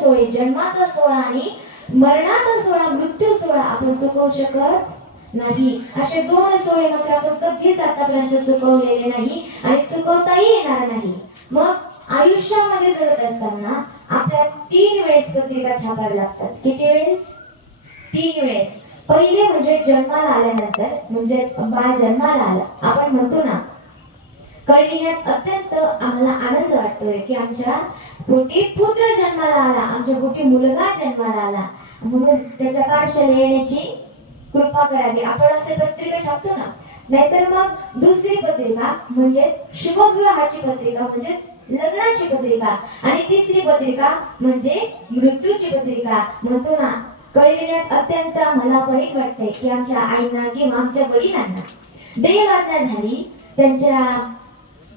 सोहळे, जन्माचा सोहळा आणि मरणाचा सोहळा, मृत्यू सोहळा आपण चुकवू शकत नाही. असे दोन सोहळे मात्र आपण कधीच आतापर्यंत चुकवलेले नाही आणि चुकवताही येणार नाही. मग आयुष्यामध्ये जगत असताना आपल्याला 3 वेळेस पत्रिका छापाव्या लागतात. किती वेळेस? 3 वेळेस. पहिले म्हणजे जन्माला आल्यानंतर, म्हणजे बाळ जन्माला आलं, आपण म्हणतो ना, कळविण्यात अत्यंत आम्हाला आनंद वाटतोय की आमच्या पोटी पुत्र जन्माला आला, आमच्या पोटी मुलगा जन्माला आला, म्हणून त्याच्या पार्श्याला येण्याची कृपा करावी, आपण असे पत्रिका छापतो ना. नाहीतर मग दुसरी पत्रिका म्हणजे शुभविवाहाची पत्रिका, म्हणजेच लग्नाची पत्रिका, आणि तिसरी पत्रिका म्हणजे मृत्यूची पत्रिका. म्हणतो ना, कळविण्यात अत्यंत मला वाईट वाटते की आमच्या आईना किंवा आमच्या वडिलांना देवाज्ञा झाली, त्यांच्या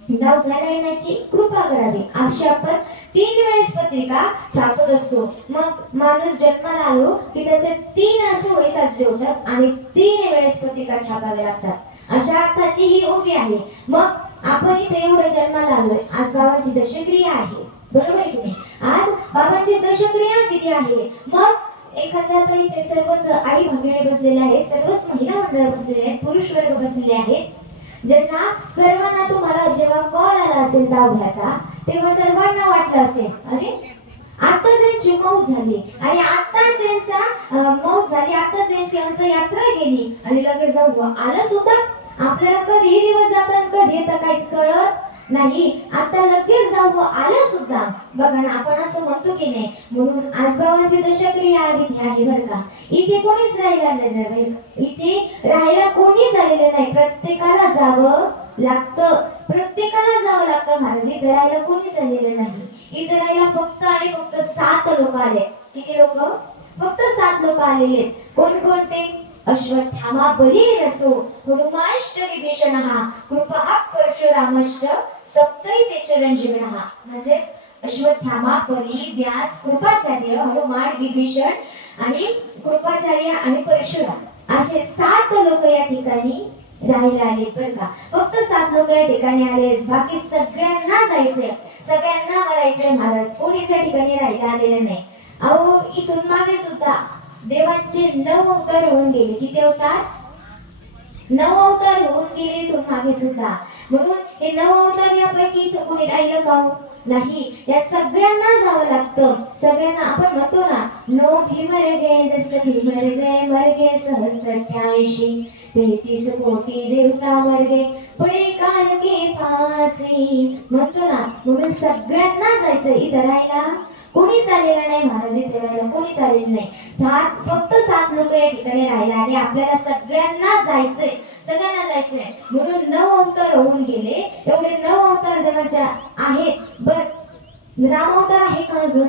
दवाखान्याला येण्याची कृपा करावी, अशी आपण 3 वेळेस पत्रिका छापत असतो. मग माणूस जन्माला आलो की त्याचे 3 सोहळे साजरे होतात आणि 3 वेळेस पत्रिका छापाव्या लागतात. अशा अर्थाची ही ओवी आहे. मग आपण इथे एवढं जन्माला आलोय, आज बाबांची दशक्रिया आहे, बरोबर आहे की नाही? आज बाबांची दशक्रिया किती आहे? मग एखाद्या इथे सर्वच आई भगिनी बसलेले आहेत, सर्वच महिला मंडळ बसलेले आहेत, पुरुष वर्ग बसलेले आहेत, ज्यांना सर्वांना तुम्हाला जेव्हा कॉल आला असेल दहाव्याचा, तेव्हा सर्वांना वाटलं असेल अरे आता त्यांची मौत झाली आणि आता त्यांचा मौत झाली, आता त्यांची अंत्ययात्रा गेली आणि लगेच जाऊ आलं सुद्धा. आपल्याला कधी दिवस जातात कधी येतं काहीच कळत नाही, आता लगेच जाऊ आलं सुद्धा. बघा ना, आपण असं म्हणतो की नाही. म्हणून आज बाबांची दशक्रिया आहे बरं का. इथे कोणीच राहिला नाही, इथे राहायला कोणीच आलेलं नाही, प्रत्येकाला जावं लागतं, प्रत्येकाला जावं लागतं महाराज. इथे राहायला कोणीच आलेलं नाही. इथे राहायला फक्त आणि फक्त 7 लोक आले. किती लोक? फक्त 7 लोक आलेले. कोण कोणते? अश्वत्थामा, बलिरसो, हनुमाश्च विभीषणः, कृपा परशुरामश्च, सप्तैते चिरंजीविनः. म्हणजे अश्वत्थामा, बली, व्यास, कृपाचार्य, हनुमान, विभीषण आणि कृपाचार्य आणि परशुराम, असे 7 लोक या ठिकाणी राहायला आले बरं का. फक्त 7 लोक या ठिकाणी आले, बाकी सगळ्यांना जायचंय, सगळ्यांना मरायचंय महाराज. कोणीच या ठिकाणी राहायला आलेलं नाही. अहो, इथून मागे सुद्धा देवांचे 9 अवतार होऊन गेले. किती अवतार? 9 अवतार होऊन गेले इथून मागे सुद्धा. म्हणून हे 9 अवतार यापैकी इथं कोणी राहिलं का? नाही. या सगळ्यांना जावं लागतं. सगळ्यांना आपण म्हणतो ना, 9 भीमर गे दस भीमर गे मर्गे सहस्त्रट्याऐंशी 33 कोटी देवता वर्गे पडे काल के फासी, म्हणतो ना. म्हणून सगळ्यांना जायचं. इथं राहायला कोणीच आलेलं नाही महाराज, इथे राहायला कोणीच आलेलं नाही. फक्त 7 लोक या ठिकाणी राहिला आणि आपल्याला सगळ्यांना जायचंय, सगळ्यांना जायचंय. म्हणून 9 अवतार होऊन गेले. एवढे 9 अवतार देवाच्या आहेत. बर, राम अवतार आहे का अजून?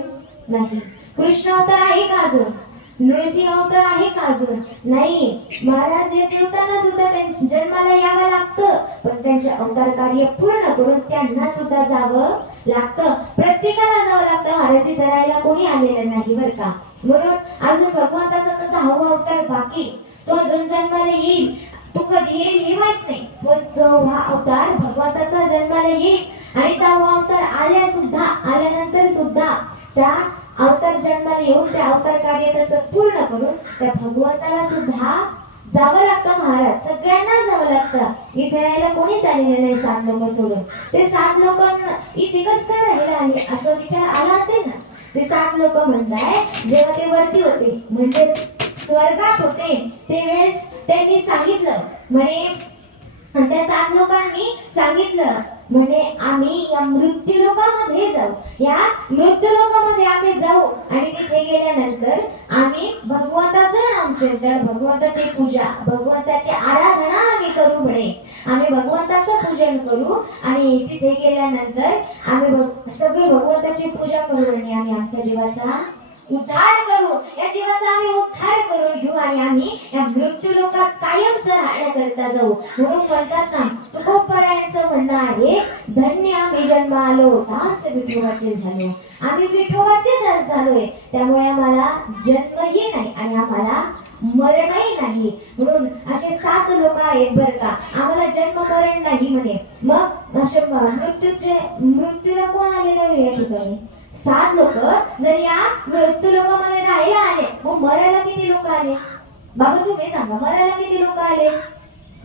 नाही. कृष्ण अवतार आहे का अजून? नृसिंह अवतार आहे का अजून? नाही. महाराज हे देवतांना सुद्धा जन्माला यावं लागतं, पण त्यांचे अवतार कार्य पूर्ण करून त्यांना सुद्धा जावं लागतं, प्रत्येकाला जावं लागतं. महाराज इथे राहायला कोणी आलेलं नाही बरं का. म्हणून अजून भगवंताचा तर 10वा अवतार बाकी, तो अजून जन्माला येईल. तो कधी येईल हे माहित नाही, पण तो हा अवतार भगवंताचा जन्माला येईल आणि 10वा अवतार आल्यानंतर सुद्धा त्या अवतार जन्माला येऊन त्या अवतार कार्य त्याचं पूर्ण करून त्या भगवंताला सुद्धा जावं लागतं महाराज. सगळ्यांना जावं लागतं. इथे राहायला कोणीच आलेले नाही 7 लोक सोडून. ते 7 लोकांना इथे कसं काय राहिलं आणि असं विचार आला असेल ना. ते 7 लोक म्हणताय, जेव्हा ते वरती होते म्हणजे स्वर्गात होते, ते वेळेस त्यांनी सांगितलं म्हणे, त्या 7 लोकांनी सांगितलं म्हणे, आम्ही या मृत्यू लोकामध्ये जाऊ, या मृत्यू लोकामध्ये आम्ही जाऊ आणि तिथे गेल्यानंतर आम्ही भगवंताचं नामचिंतन, भगवंताची पूजा, भगवंताची आराधना आम्ही करू म्हणे. आम्ही भगवंताचं पूजन करू आणि तिथे गेल्यानंतर आम्ही सगळे भगवंताची पूजा करू आणि आम्ही आमच्या जीवाचा उद्धार करू, या जीवाचा आम्ही उद्धार करून घेऊ आणि आम्ही या मृत्यू लोकात कायमच राहण्याकरता जाऊ. म्हणून म्हणतात ना, तुकोबरायांचं म्हणणं आहे, धन्य आम्ही जन्म आलो दास विठोबाचे झालो. आम्ही विठोबाचे दास झालोय, त्यामुळे आम्हाला जन्मही नाही आणि आम्हाला मरणही नाही. म्हणून असे 7 लोक आहेत बरं का. आम्हाला जन्म मरण नाही म्हणे. मग असे मृत्यूला कोण आलेलं आहे या ठिकाणी? 7 लोक जर या मृत्यू लोकांमध्ये राहायला आले, मग मरायला किती लोक आले बाबा तुम्ही सांगा? मरायला किती लोक आले?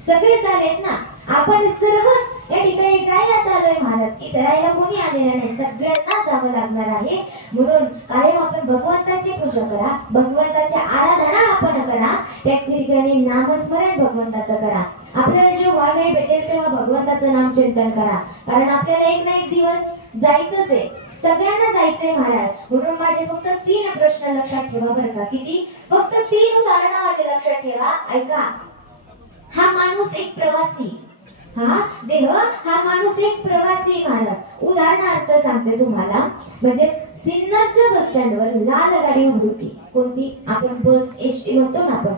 सगळेच आलेत ना. आपण सर्वच या ठिकाणी जायला चाललोय महाराज. इथे राहायला कोणी आलेलं नाही, सगळ्यांना जावं लागणार आहे. म्हणून कायम आपण भगवंताची पूजा करा, भगवंताची आराधना आपण करा, त्या ठिकाणी नामस्मरण भगवंताचं करा. आपल्याला जेव्हा वेळ भेटेल तेव्हा भगवंताचं नाम चिंतन करा, कारण आपल्याला एक ना एक दिवस जायचंच आहे, सगळ्यांना जायचंय महाराज. म्हणून माझे फक्त 3 प्रश्न लक्षात ठेवा बरं का. किती? फक्त 3 उदाहरणं माझे लक्षात ठेवा. ऐका. हा माणूस एक प्रवासी, हा देह, हा माणूस एक प्रवासी महाराज. उदाहरणार्थ सांगते तुम्हाला. म्हणजे सिन्नरच्या बस स्टँडवर लाल गाडी उभी होती. कोणती? आपण बस एसटी म्हणतो ना आपण.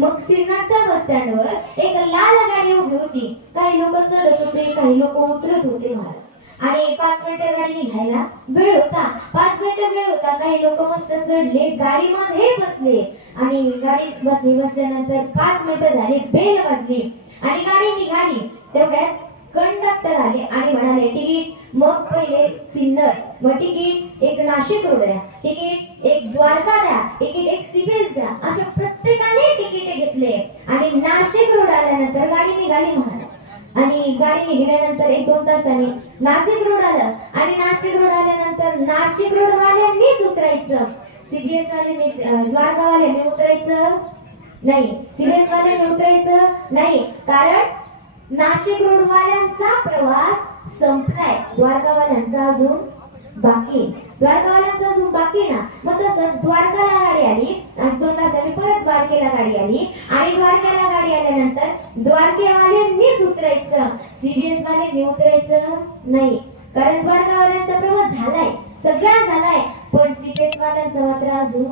मग सिन्नरच्या बस स्टँडवर एक लाल गाडी उभी होती. काही लोक चढत होते, काही लोक उतरत होते महाराज. आणि 5 मिनिटं गाडी निघायला वेळ होता. 5 मिनिटं वेळ होता. काही लोक मस्त चढले, गाडीमध्ये बसले आणि गाडीमध्ये बसल्यानंतर 5 मिनिटं झाली, बेल वाजली आणि गाडी निघाली. तेवढ्यात कंडक्टर आले आणि म्हणाले तिकीट. मग पहिले सिन्नर, मग तिकीट एक नाशिक रोड द्या, तिकीट एक द्वारका द्या, तिकीट एक सीबीएस द्या, अशा प्रत्येकाने तिकीट घेतले. आणि नाशिक रोड आल्यानंतर गाडी निघाली महाराज. आणि गाडी निघाल्यानंतर 1-2 तासांनी नाशिक रोड आलं आणि नाशिक रोड आल्यानंतर नाशिक रोड वाल्यांनीच उतरायचं, सीबीएस वाल्यांनी, द्वारका वाल्यांनी उतरायचं नाही, सीबीएस वाल्यांनी उतरायचं नाही, कारण नाशिक रोड वाल्यांचा प्रवास संपलाय, द्वारकावाल्यांचा अजून बाकी. द्वारकावाल्यांचा अजून बाकी ना. मग तसं द्वारकाला गाडी आली आणि 2 तासांनी परत द्वारकेला गाडी आली आणि द्वारकेला गाडी आल्यानंतर द्वारकेवाल्यांनीच उतरायचं, सीबीएस वाल्यांनी उतरायचं नाही, कारण द्वारकावाल्यांचा प्रवास झालाय, सगळा झालाय, पण सीबीएस वाल्यांचा मात्र अजून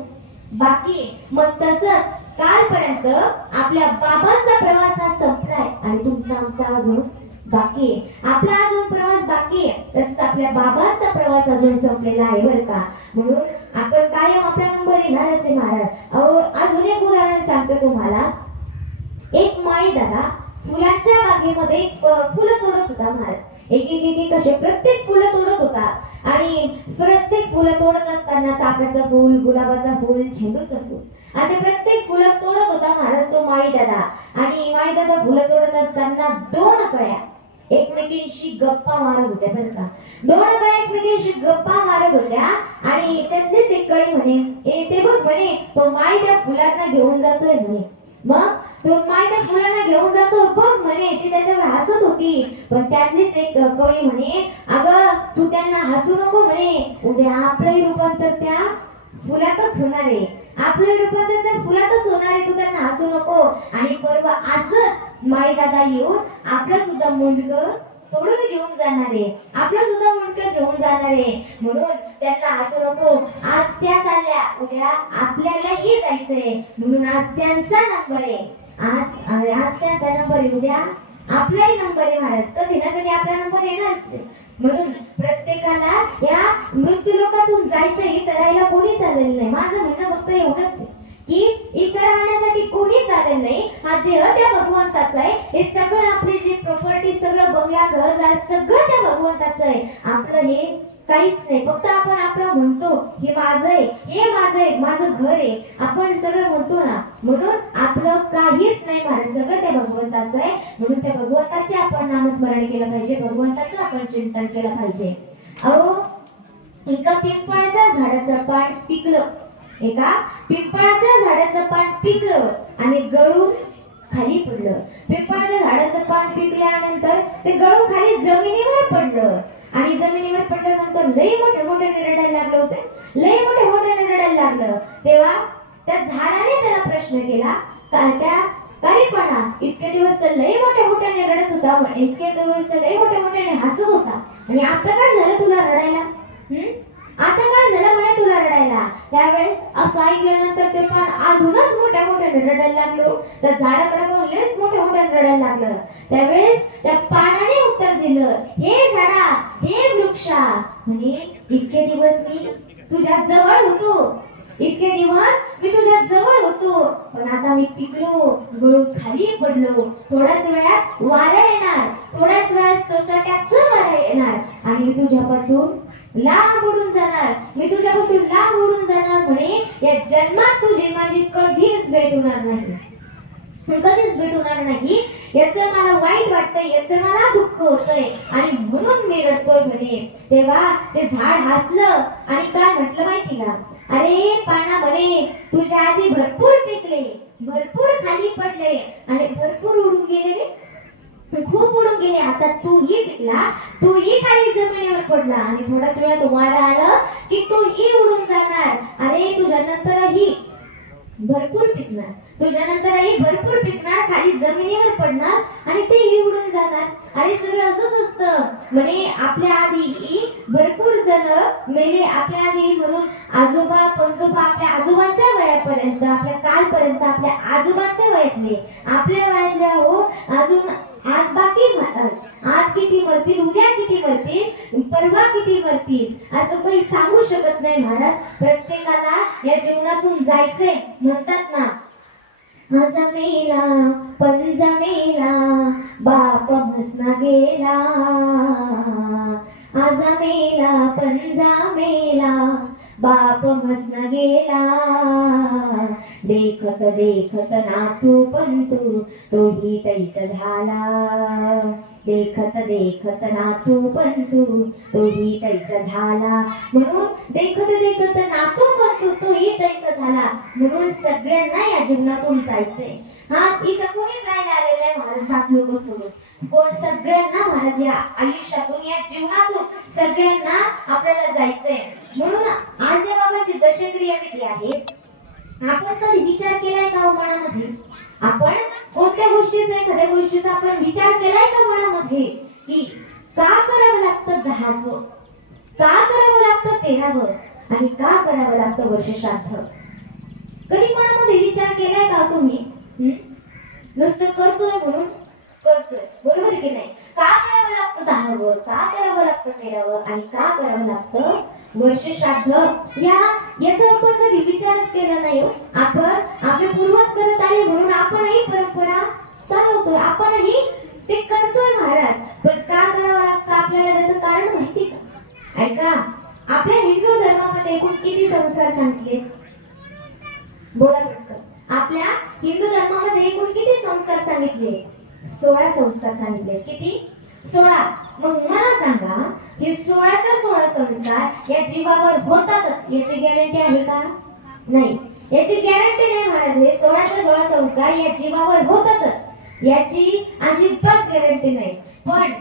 बाकी. मग तसंच कालपर्यंत आपल्या बाबांचा प्रवास हा संपलाय आणि तुमचा आमचा अजून बाकी आहे. आपला अजून प्रवास बाकी आहे, तसंच आपल्या बाबांचा प्रवास अजून संपलेला आहे बरं का. म्हणून आपण कायम आपला नंबर येणारच आहे महाराज. अजून एक उदाहरण सांगतो तुम्हाला. एक माळी दादा फुलांच्या बागेमध्ये फुलं तोडत होता महाराज. एक असे प्रत्येक फुलं तोडत होता आणि प्रत्येक फुलं तोडत असताना चाफ्याचं फुल, गुलाबाचं फुल, झेंडूचं फुल, असे प्रत्येक फुलं तोडत होता महाराज तो माळी दादा. आणि माळी दादा फुलं तोडत असताना 2 कळ्या एकमेकींशी गप्पा मारत होत्या बरं का. 2 कळ्या एकमेकींशी गप्पा मारत होत्या आणि त्यातलीच एक कळी म्हणे, ते बघ म्हणे तो माळी त्या फुलांना घेऊन जातोय म्हणे. मग तो माळी त्या फुलांना घेऊन जातो बघ म्हणे. ती त्याच्यावर हसत होती. पण त्यातलीच एक कळी म्हणे, अगं तू त्यांना हसू नको म्हणे, उद्या आपलंही रूपांतर त्या फुलातच होणार आहे, आपलं रूपांतर त्या फुलातच होणार आहे, तू त्यांना हसू नको. आणि परवा असंच माळी दादा येऊन आपलं सुद्धा मुंडकं तोडून घेऊन जाणार आहे, आपलं सुद्धा मुंडकं घेऊन जाणार आहे. म्हणून त्यांना हसू नको, आज त्या चालल्या, उद्या आपल्यालाही जायचंय. म्हणून आज त्यांचा नंबर आहे, आज त्यांचा नंबर आहे, उद्या आपलाही नंबर आहे महाराज. कधी ना कधी आपला नंबर येणारच. म्हणून प्रत्येकाला या मृत्यू लोकातून जायचं, इथं राहायला कोणी चाललेलं नाही. माझं म्हणणं फक्त एवढंच आहे की इथं राहण्यासाठी कोणी चालेल नाही. हा देह त्या भगवंताचा आहे. हे सगळं आपली जी प्रॉपर्टी, सगळं बंगला, घर, सगळं त्या भगवंताचं आहे. आपलं हे काहीच नाही. फक्त आपण आपलं म्हणतो हे माझं आहे, हे माझं आहे, माझं घर आहे, आपण सगळं म्हणतो ना. म्हणून आपलं काहीच नाही महाराज, सगळं त्या भगवंताचं आहे. म्हणून त्या भगवंताचे आपण नामस्मरण केलं पाहिजे, भगवंताचं आपण चिंतन केलं पाहिजे. अहो, एका पिंपळाच्या झाडाचं पान पिकलं, एका पिंपळाच्या झाडाचं पान पिकलं आणि गळून खाली पडलं. पिंपळाच्या झाडाचं पान पिकल्यानंतर ते गळून खाली जमिनीवर पडलं आणि जमिनीवर पडल्यानंतर लई मोठे रडायला लागलं होतं, लई मोठे रडायला लागलं. तेव्हा त्या झाडाने त्याला प्रश्न केला, काहीपणा इतके दिवस तर लई मोठ्याने रडत होता, इतके दिवस लई मोठ्याने हसत होता, आणि आता काय झालं तुला रडायला? आता काय झालं म्हणे तुला रडायला? त्यावेळेस असं ऐकल्यानंतर ते पान अजूनच मोठ्याने रडायला लागलो. त्या झाडाकडे बघून लईच मोठ्याने रडायला लागलं. त्यावेळेस त्या पानाने उत्तर दिलं, हे झाडा, हे वृक्षा, म्हणे इतके दिवस मी तुझ्या जवळ होतो, इतके दिवस मी तुझ्या जवळ होतो, पण आता मी पिकलो, गळून खाली पडलो. थोड्याच वेळात वारा येणार, थोड्याच वेळात सोसाट्याचं वारा येणार आणि मी तुझ्यापासून लांब उडून जाणार, मी तुझ्यापासून लांब उडून जाणार म्हणे. या जन्मात तुझी माझी कधीच भेट होणार नाही, कधीच भेट होणार नाही. याचं मला वाईट वाटतंय, याचं मला दुःख होतंय आणि म्हणून मी रडतोय म्हणे. तेव्हा ते झाड हसलं आणि काय म्हटलं माहिती का, अरे पाना म्हणे तुझ्या आधी भरपूर पिकले, भरपूर खाली पडले आणि भरपूर उडून गेले रे, खूप उडून गेले. आता तूही पिकला, तूही खाली जमिनीवर पडला आणि थोड्याच वेळात वारा आलं की तूही उडून जाणार. अरे तुझ्या नंतरही भरपूर पिकणार, तुझ्या नंतरही भरपूर पिकणार, खाली जमिनीवर पडणार आणि तेही उडून जाणार. अरे सगळं असंच असतं म्हणे. आपल्या आधी भरपूर जण मेले, आपल्या आधी म्हणून आजोबा पंजोबा आपल्या आजोबांच्या वयापर्यंत, आपल्या कालपर्यंत आपल्या आजोबांच्या वयातले, आपल्या वयातल्या हो अजून आज बाकी आज किती मरतील, उद्या किती मरतील, परवा किती मरतील असं काही सांगू शकत नाही महाराज. प्रत्येकाला या जीवनातून जायचंय. म्हणतात ना, आज मेला पंजा मेला बाप म्हसना गेला, आज मेला पंजा मेला बाप म्हसना गेला. देखत देखत नातू पंतू तोही तैस झाला, देखत देखत नातू पंतू तोही तैस झाला. म्हणून देखत देखत नातू पंतू तोही तैस झाला. म्हणून सगळ्यांना या जीवनातून जायचंय. हा इथं कोणी जायला आलेलं आहे महाराज, सात लोक सोडून, कोण सगळ्यांना महाराज या आयुष्यातून या जीवनातून सगळ्यांना आपल्याला जायचंय. म्हणून आज या बाबांची दशक्रिया विधी आहे. आपण कधी विचार केलाय का मनामध्ये, आपण कोणत्या गोष्टीचा एखाद्या गोष्टीचा आपण विचार केलाय का मनामध्ये की का करावं लागतं 10व, का करावं लागतं 13व आणि का करावं लागतं वर्ष श्राद्ध. कधी मनामध्ये विचार केलाय का तुम्ही? नुसतं करतोय म्हणून करतोय, बरोबर की नाही. का करावं लागतं 10व, का करावं लागतं 13व आणि का करावं लागतं वर्ष श्राद्ध, याचा आपण कधी विचारच केला नाही. आपण आपले पूर्वज करत आले म्हणून आपणही परंपरा चालवतोय, आपणही ते करतोय महाराज. पण का करावं लागतं आपल्याला त्याचं कारण माहिती का? ऐका, आपल्या हिंदू धर्मामध्ये एकूण किती संस्कार सांगितले? बोला पटकन. आपल्या हिंदू धर्मामध्ये एकूण किती संस्कार सांगितले? 16 संस्कार सांगितले. किती? 16. मग मला सांगा, हे 16च्या 16 संस्कार या जीवावर होतातच याची गॅरंटी आहे का? नाही, याची गॅरंटी नाही महाराज. हे 16च्या 16 संस्कार या जीवावर होतातच याची अजिबात गॅरंटी नाही. पण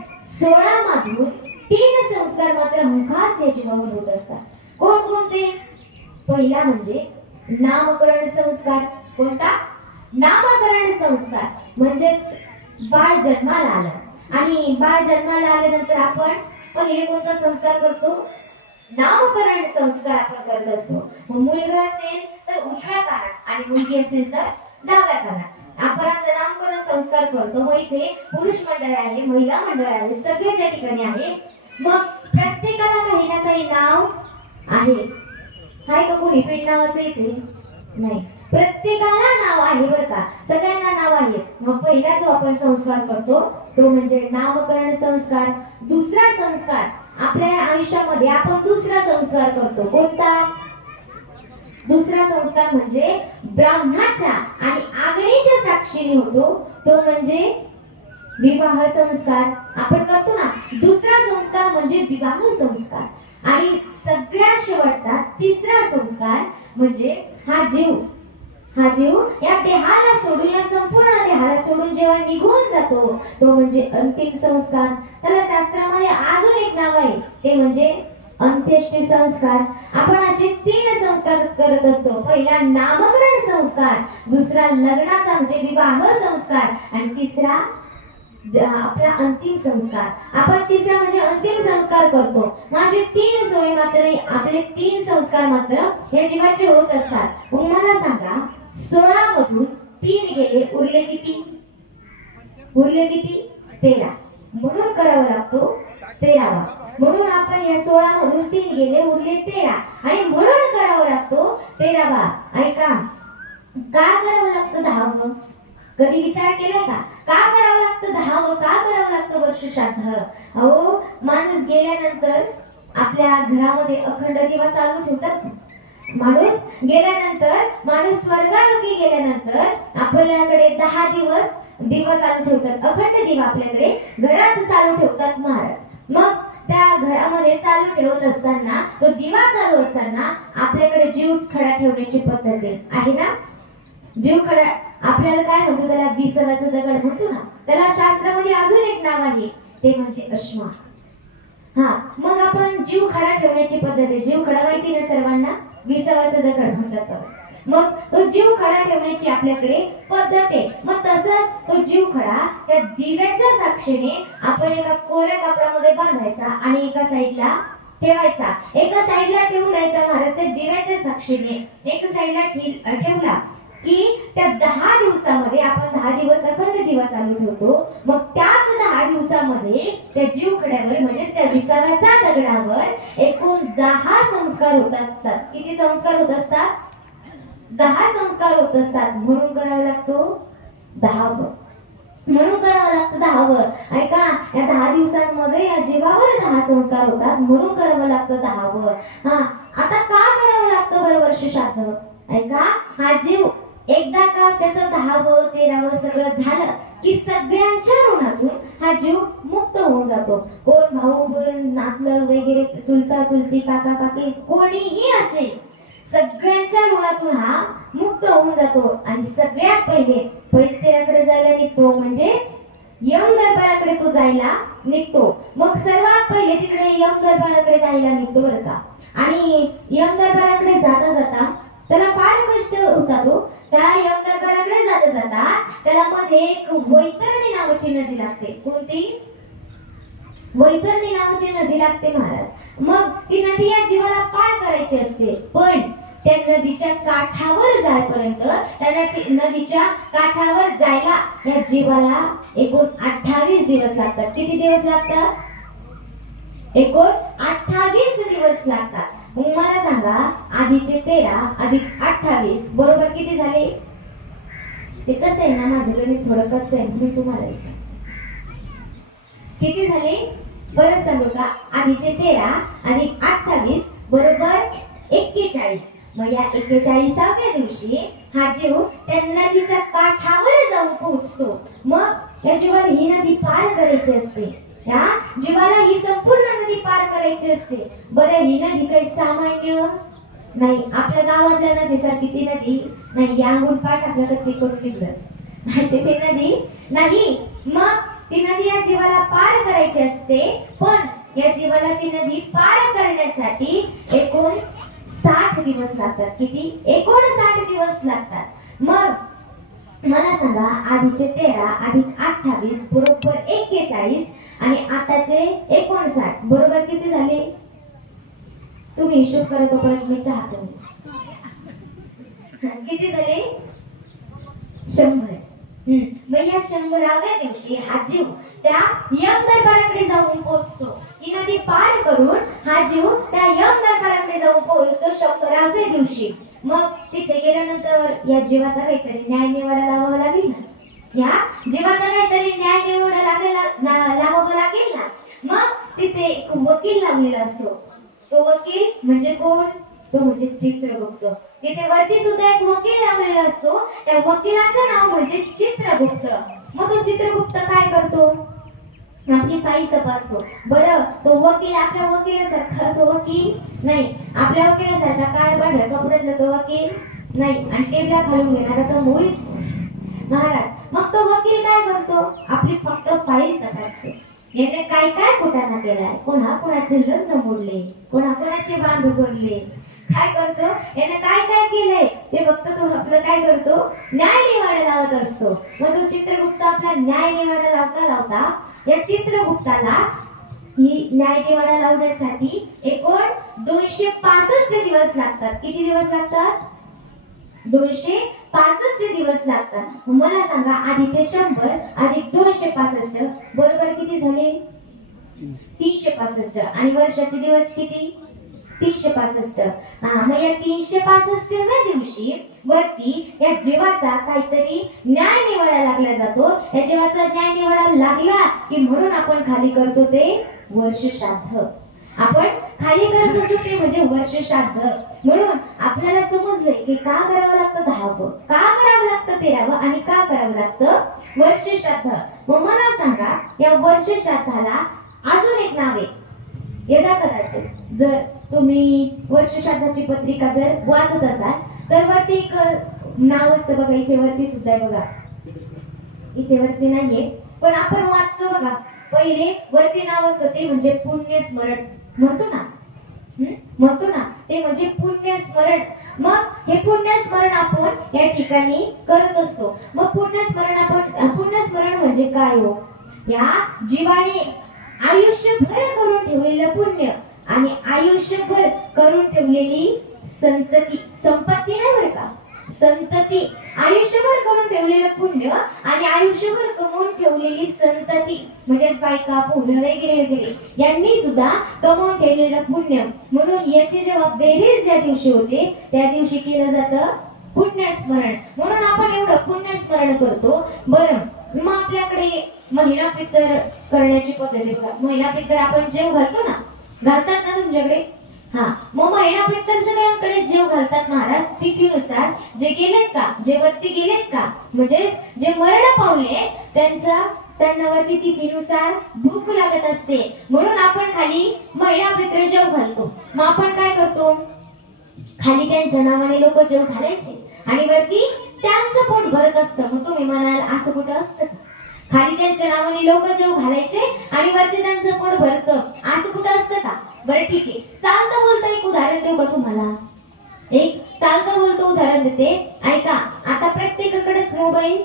16 मधून 3 संस्कार मात्र हमखास या जीवावर होत असतात. कोणकोणते? पहिला म्हणजे नामकरण संस्कार. कोणता? नामकरण संस्कार. म्हणजेच बाळ जन्माला आलं आणि बाळ जन्माला आल्यानंतर आपण पहिले कोणता संस्कार करतो? नामकरण संस्कार आपण करत असतो. मग मुलगा असेल तर उजव्या कानात आणि मुलगी असेल तर डाव्या कानात आपण असं नामकरण संस्कार करतो. मग इथे पुरुष मंडळ आहे, महिला मंडळ आहे, सगळेच या ठिकाणी आहे. मग प्रत्येकाला काही ना काही नाव आहे. हाय का कोणी पेट नावाचं इथे? नाही, प्रत्येकाला नाव आहे बरं का, सगळ्यांना नाव आहे. मग पहिला जो आपण संस्कार करतो तो म्हणजे नामकरण संस्कार. दुसरा संस्कार आपल्या आयुष्यामध्ये आपण दुसरा संस्कार करतो. कोणता? दुसरा संस्कार म्हणजे ब्राह्मणाच्या आणि आग्नेच्या साक्षीने होतो, तो म्हणजे विवाह संस्कार. आपण करतो ना. दुसरा संस्कार म्हणजे विवाह संस्कार. आणि सगळ्यात शेवटचा तिसरा संस्कार म्हणजे हा जीव या देहाला सोडून, या संपूर्ण देहाला सोडून जेव्हा निघून जातो तो म्हणजे अंतिम संस्कार. त्याला शास्त्रामध्ये अजून एक नाव आहे, ते म्हणजे अंत्येष्टी संस्कार. आपण असे 3 संस्कार करत असतो. पहिला नामकरण संस्कार, दुसरा लग्नाचा म्हणजे विवाह संस्कार आणि तिसरा आपला अंतिम संस्कार. आपण तिसरा म्हणजे अंतिम संस्कार करतो. माझे 3 सोय मात्र, आपले 3 संस्कार मात्र या जीवाचे होत असतात. मग मला सांगा, 16 मधून 3 गेले, उरले किती? उरले किती? 13. म्हणून करावा लागतो 13वा. म्हणून आपण या 16 मधून 3 गेले, उरले 13 आणि म्हणून करावा लागतो 13वा. ऐका, का करावं लागतं 10व? कधी विचार केला का? का करावं लागतं 10व? का करावं लागतं वर्ष श्राद्ध? अहो, माणूस गेल्यानंतर आपल्या घरामध्ये अखंड दिवा चालू ठेवतात. माणूस गेल्यानंतर, माणूस स्वर्गालोकी गेल्यानंतर आपल्याकडे 10 दिवस दिवा चालू ठेवतात. अखंड दिवा आपल्याकडे घरात चालू ठेवतात महाराज. मग त्या घरामध्ये चालू ठेवत असताना, तो दिवा चालू असताना आपल्याकडे जीव खडा ठेवण्याची पद्धत आहे ना. जीव खडा आपल्याला काय म्हणतो, त्याला 20चा दगड म्हणतो ना. त्याला शास्त्रामध्ये अजून एक नाव आहे, ते म्हणजे अश्मा. हा, मग आपण जीव खडा ठेवण्याची पद्धत आहे. जीव खडा माहिती ना सर्वांना, 20चा दगड म्हणतात. मग तो जीव खडा ठेवण्याची आपल्याकडे पद्धत आहे. मग तसंच तो जीव खडा त्या दिव्याच्या साक्षीने आपण एका कोऱ्या कपड्यामध्ये बांधायचा आणि एका साईडला ठेवायचा. एका साईडला ठेवून द्यायचा महाराज. त्या दिव्याच्या साक्षीने एका साईडला ठेवला की त्या 10 दिवसामध्ये, आपण 10 दिवस अखंड दिवा चालू ठेवतो. मग त्याच 10 दिवसामध्ये त्या जीव खड्यावर म्हणजेच त्या 20व्या दगडावर एकूण 10 संस्कार होत असतात. किती संस्कार होत असतात? 10 संस्कार होत असतात. म्हणून करावा लागतो 10व. म्हणून करावं लागतं 10व. ऐका, या 10 दिवसांमध्ये या जीवावर 10 संस्कार होतात. म्हणून करावं लागतं 10व. हा, आता का करावं लागतं बरं वर्ष श्राद्ध? ऐका, हा जीव एकदा का त्याचं 10व 13व सगळं झालं की सगळ्यांच्या ऋणातून हा जीव मुक्त होऊन जातो. कोण भाऊ बहीण नातलं वगैरे, चुलता चुलती, काका काकी, कोणीही असेल, सगळ्यांच्या ऋणातून हा मुक्त होऊन जातो. आणि सगळ्यात पहिले पैत्याकडे जायला निघतो, म्हणजेच यम दरबाराकडे तो जायला निघतो. मग सर्वात पहिले तिकडे यम दरबाराकडे जायला निघतो बरं का. आणि यम दरबाराकडे जाता जाता त्याला फार कष्ट होतात. त्या यम दरबाराकडे जाता जाता त्याला मध्ये एक वैतरणी नावाची नदी लागते. कोणती? वैतरणी नावाची नदी लागते महाराज. मग ती नदी या जीवाला पार करायची असते. पण त्या नदीच्या काठावर जायपर्यंत, त्या नदीच्या काठावर जायला या जीवाला एकूण 28 दिवस लागतात. किती दिवस लागतात? एकूण 28 दिवस लागतात. मला सांगा, आधीचे 13 अधिक 28 बरोबर किती झाले? ते कसं आहे ना, माझं गणित थोडं कच्चं आहे म्हणून तुम्हाला विचार. किती झाले बरं सांगू का? आधीचे 13 अधिक 28 बरोबर 41. मग या 41व्या दिवशी हा जीव त्या नदीच्या काठावर जाऊन पोहोचतो. मग या जीवाला ही नदी पार करायची असते. या जीवाला ही संपूर्ण नदी पार करायची असते. बरं, ही नदी काही सामान्य नाही. आपल्या गावातल्या नदीसारखी ती नदी नाही. यांगून पाठ आपल्याकडे तिकडून तिकडं अशी ती नदी नाही. मग ती नदी या जीवाला पार करायची असते. पण या जीवाला ती नदी पार करण्यासाठी एकूण 60 दिवस लागतात. किती? एकूण 60 दिवस लागतात. मग मला सांगा, आधीचे 13 अधिक 28 बरोबर 41 आणि आताचे 59 बरोबर किती झाले? तुम्ही हिशोब करा, तोपर्यंत मी चहा पिऊन. किती झाले? 100. मग या 100व्या दिवशी हा जीव त्या यम दरबाराकडे जाऊन पोहोचतो. ही नदी पार करून हा जीव त्या यम दरबाराकडे जाऊन पोहोचतो 100व्या दिवशी. मग तिथे गेल्यानंतर या जीवाचा काहीतरी न्याय निवाडा लावावा लागेल ना. या जीवाचा काहीतरी न्याय निवाडा लावावा लागेल ना. मग तिथे एक वकील लावलेला असतो. तो वकील म्हणजे कोण? तो म्हणजे चित्रगुप्त. तिथे वरती सुद्धा एक वकील लावलेला असतो. त्या वकिलाचं नाव म्हणजे चित्रगुप्त. मग तो चित्रगुप्त काय करतो? आपली फाईल तपासतो. बरं, तो वकील आपल्या वकिलासारखा तो वकील नाही. आपल्या वकिलासारखा काळ्या पांढऱ्या कपड्यातला तो वकील नाही. आणि टेबला घालून घेणारा तो मुळीच महाराज. मग तो वकील काय करतो? आपली फक्त फाईल तपासतो. याने काय काय कुटाणा केलाय, कोणाचे लग्न मोडले, कोणाचे बांध बोलले, काय करतो, याने काय काय केलंय ते फक्त तो आपलं काय करतो? न्याय निवाडा लावत असतो. मग तो चित्रगुप्त आपला न्याय निवाडा लावता लावता या चित्रगुप्ताला ही न्याय निवाडा लावण्यासाठी एकूण 265 दिवस लागतात. किती दिवस लागतात? 265 दिवस लागतात. मला सांगा, आधीचे 100 अधिक 265 बरोबर किती झाले? 365. आणि वर्षाचे दिवस किती? 365. मग या 365व्या दिवशी वरती या जीवाचा काहीतरी न्याय निवाडा लागला जातो. या जीवाचा न्याय निवाडा लागला की म्हणून आपण खाली करतो ते वर्ष श्राद्ध. आपण खाली करत असतो ते म्हणजे वर्ष श्राद्ध. म्हणून आपल्याला समजलंय की का करावं लागतं 10व, का करावं लागतं 13व आणि का करावं लागतं वर्ष श्राद्ध. मग मला सांगा या वर्ष श्राद्धाला अजून एक नाव आहे. यदा कदाचित जर तुम्ही वर्ष श्राद्धाची पत्रिका जर वाचत असाल तर वरती एक नाव असतं बघा, इथे वरती सुद्धा आहे बघा, इथे वरती नाहीये पण आपण वाचतो बघा, पहिले वरती नाव असतं ते म्हणजे पुण्यस्मरण. म्हणतो ना ते म्हणजे पुण्यस्मरण. मग हे पुण्यस्मरण आपण या ठिकाणी करत असतो. मग पुण्यस्मरण म्हणजे काय हो? या जीवाने आयुष्यभर करून ठेवलेलं पुण्य आणि आयुष्यभर करून ठेवलेली संतती, संपत्ती नाही बरं का, संतती, आयुष्यभर करून ठेवलेलं पुण्य आणि आयुष्यभर कमवून ठेवलेली संतती म्हणजे बायका पोरं वगैरे वगैरे यांनी सुद्धा कमवून ठेवलेलं पुण्य. म्हणून याची जेव्हा बेरीज ज्या दिवशी होते त्या दिवशी केलं जातं पुण्यस्मरण. म्हणून आपण एवढं पुण्यस्मरण करतो. बरं, मग आपल्याकडे महिना पितर करण्याची पद्धत आहे बघा. महिना पितर आपण जेव घालतो ना, घालतात ना तुमच्याकडे? हा, मग महिना पितर सगळ्यांकडे जेव घालतात महाराज तिथीनुसार. जे गेलेत का, जे वरती गेलेत का, म्हणजे जे मरण पावले त्यांना वरती तिथीनुसार भूक लागत असते. म्हणून आपण खाली महिना पितर जेव घालतो. मग आपण काय करतो, खाली त्यांच्या नावाने लोक जेव घालायचे आणि वरती त्यांचं पोट भरत असतं. मग तुम्ही म्हणाल असं कुठं असतं? खाली त्यांच्या नावाने लोक जेव घालायचे आणि वरती त्यांचं पोट भरतं, असं कुठं असतं का? बरं ठीक आहे, चालतं बोलतं एक उदाहरण देऊ का तुम्हाला? एक चालतं बोलतो उदाहरण देते, ऐका. आता प्रत्येकाकडेच मोबाईल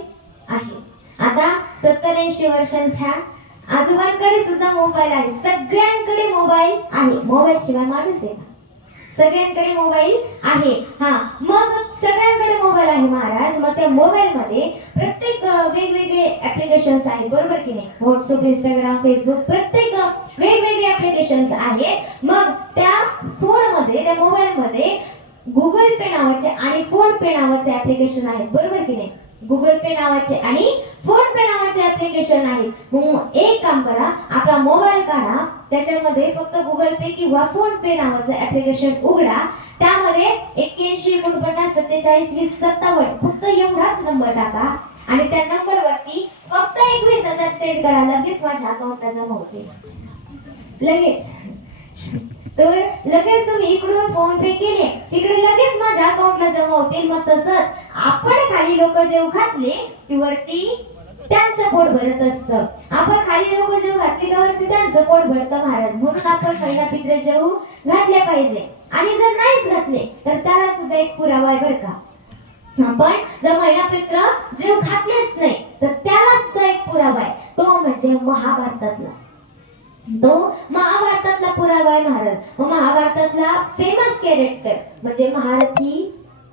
आहे. आता 70-80 वर्षांच्या आजोबांकडे सुद्धा मोबाईल आहे. सगळ्यांकडे मोबाईल आहे. मोबाईल शिवाय माणूस आहे का? सगळ्यांकडे मोबाईल आहे. हा, मग सगळ्यांकडे मोबाईल आहे महाराज. मग त्या मोबाईल मध्ये प्रत्येक वेगवेगळे ऍप्लिकेशन्स आहेत, बरोबर की नाही? व्हॉट्सअप, इंस्टाग्राम, फेसबुक, प्रत्येक वेगवेगळे ऍप्लिकेशन्स आहेत. मग त्या फोन मध्ये, त्या मोबाईल मध्ये गुगल पे नावाचे आणि फोन पे नावाचे ऍप्लिकेशन आहेत, बरोबर की नाही? गुगल पे नावाचे आणि फोन पे नावाचे ऍप्लिकेशन आहेत. मग एक काम करा, आपला मोबाईल काढा, त्याच्यामध्ये फक्त गुगल पे किंवा फोन पे नावाचं ऍप्लिकेशन उघडा, त्यामध्ये 81 49 47 20 57 फक्त एवढाच नंबर टाका आणि त्या नंबर वरती फक्त 21,000 सेंड करा. लगेच माझ्या अकाउंटला जमा होते. लगेच तर लगेच तुम्ही इकडून फोन पे केले, तिकडे लगेच माझ्या अकाउंटला जमा होतील. मग तसंच आपण खाली लोक जेव घातले की वरती त्यांचं पोट भरत असतं. आपण खाली लोक जेव घातले का वरती त्यांचं पोट भरतं महाराज. म्हणून आपण महिना पित्र जेव घातले पाहिजे. आणि जर नाहीच घातले तर त्याला सुद्धा एक पुरावा आहे बरं का. आपण जर महिना पित्र जेव घातलेच नाही तर त्याला सुद्धा एक पुरावा आहे. तो म्हणजे महाभारतातला, तो महाभारतातला पुरावा आहे महाराज. महाभारतातला फेमस कॅरेक्टर म्हणजे महारथी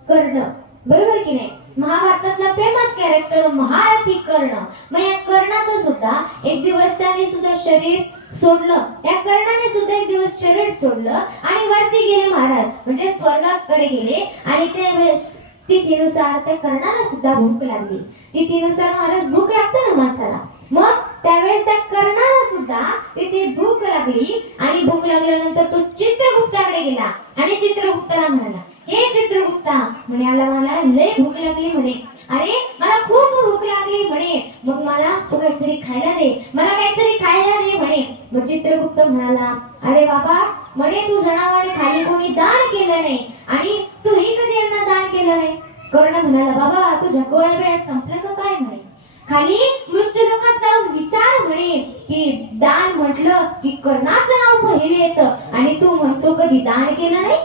कर्ण, बरोबर की नाही? महाभारतातला फेमस कॅरेक्टर महारथी कर्ण. मग या कर्णाचं सुद्धा एक दिवस त्याने सुद्धा शरीर सोडलं, या कर्णाने सुद्धा एक दिवस शरीर सोडलं आणि वरती गेले महाराज, म्हणजे स्वर्गाकडे गेले. आणि त्यावेळेस तिथीनुसार त्या कर्णाला सुद्धा भूक लागली. तिथीनुसार महाराज भूक लागते ना माणसाला. मग त्यावेळेस त्या कर्णाला सुद्धा तिथे भूक लागली आणि भूक लागल्यानंतर तो चित्रगुप्ताकडे गेला आणि चित्रगुप्ताला म्हणाला, हे चित्रगुप्ता म्हणे, मला लय भूक लागली म्हणे. अरे मला खूप भूक लागली म्हणे, मग मला तू काहीतरी खायला दे, मला काहीतरी खायला दे म्हणे. मग चित्रगुप्त म्हणाला, अरे बाबा म्हणे, तुझ्या नावाने खाली कोणी दान केलं नाही आणि तूही कधी यांना दान केलं नाही. कर्ण म्हणाला, बाबा तुझ्या गोळ्या वेळेस संपलं का काय म्हणे. खाली मृत्यू लोकात जाऊन विचार म्हणे की दान म्हटलं की कर्णाचं नाव पहिले येतं आणि तू म्हणतो कधी दान केलं नाही.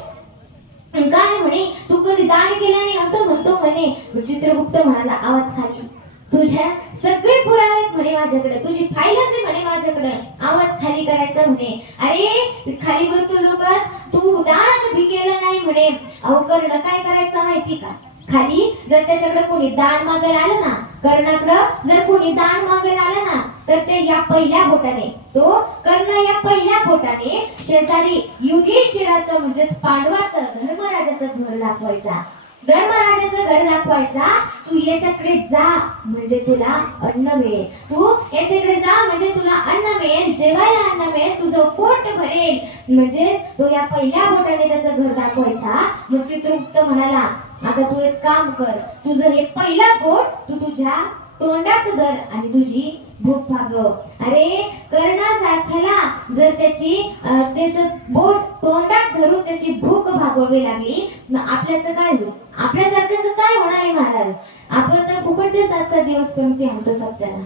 काय म्हणे, तू कधी दान केलं नाही असं म्हणतो म्हणे. चित्रगुप्त म्हणाला आवाज खाली, तुझ्या सगळे पुरावे म्हणे माझ्याकडे, तुझी फाईलच आहे म्हणे माझ्याकडे, आवाज खाली करायचा म्हणे. अरे खाली मृत्यू लोकात तू दान कधी केलं नाही म्हणे. अहो कर्ण काय करायचं माहिती का, खाली जर त्याच्याकडे कोणी दान मागायला आलं ना, कर्णाकडं जर कोणी दान मागायला आलं ना, तर ते या पहिल्या बोटाने, तो कर्ण या पहिल्या बोटाने शेजारी युधिष्ठिराचं म्हणजे पांडवाचं धर्मराजाचं घर दाखवायचा. धर्मराजाचं घर दाखवायचा, तू याच्याकडे जा म्हणजे तुला अन्न मिळेल, तू याच्याकडे जा म्हणजे तुला अन्न मिळेल, जेवायला अन्न मिळेल, तुझं पोट भरेल. म्हणजे तो या पहिल्या बोटाने त्याचं घर दाखवायचा. मग चित्रगुप्त म्हणाला, आता तू एक काम कर, तुझं हे पहिला बोट तू तुझ्या तोंडात धर आणि तुझी भूक भागव. अरे कर्णासारख्याला जर त्याचं बोट तोंडात धरून त्याची भूक भागवावी लागली, आपल्याचं काय होईल? आपल्यासारख्याच काय होणार आहे महाराज? आपण तर फुकटचे 7-7 दिवस पंक्ती आणतो सत्याला,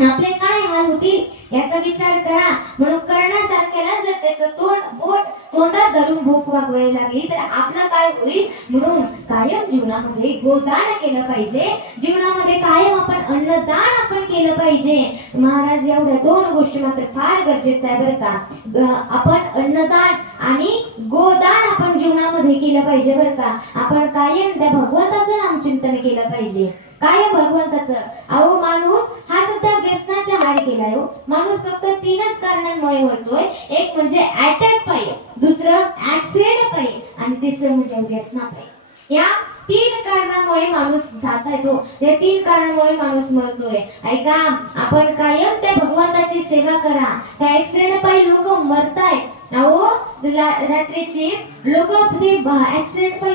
आपले काय हाल होतील याचा विचार करा. म्हणून कर्णासारख्याला जर त्याचं बोट तोंडात धरून भूक भागवायला लागली तर आपलं काय होईल? म्हणून कायम जीवनामध्ये गोदान केलं पाहिजे, जीवनामध्ये कायम आपण अन्नदान आपण केलं पाहिजे. महाराज एवढ्या 2 गोष्टी मात्र फार गरजेचं आहे बरं का. आपण अन्नदान आणि गोदान आपण जीवनामध्ये केलं पाहिजे बरं का. आपण कायम त्या भगवंताचं नामचिंतन केलं पाहिजे, कायम भगवंताचं. अहो माणूस हा सध्या व्यसनाच्या आहारी गेलाय हो. माणूस फक्त 3च कारणांमुळे मरतोय. एक म्हणजे अटॅक पायी, दुसरं ऍक्सिडेंट पायी आणि तिसरं म्हणजे व्यसनापायी. या 3 कारणामुळे माणूस जात आहे तो, त्या 3 कारणामुळे माणूस मरतोय. ऐका, आपण कायम त्या भगवंताची सेवा करा. त्या ऍक्सिडेंट पायी लोक मरतायत. अहो रात्रीची लोक ते ऍक्सिडेंट पायी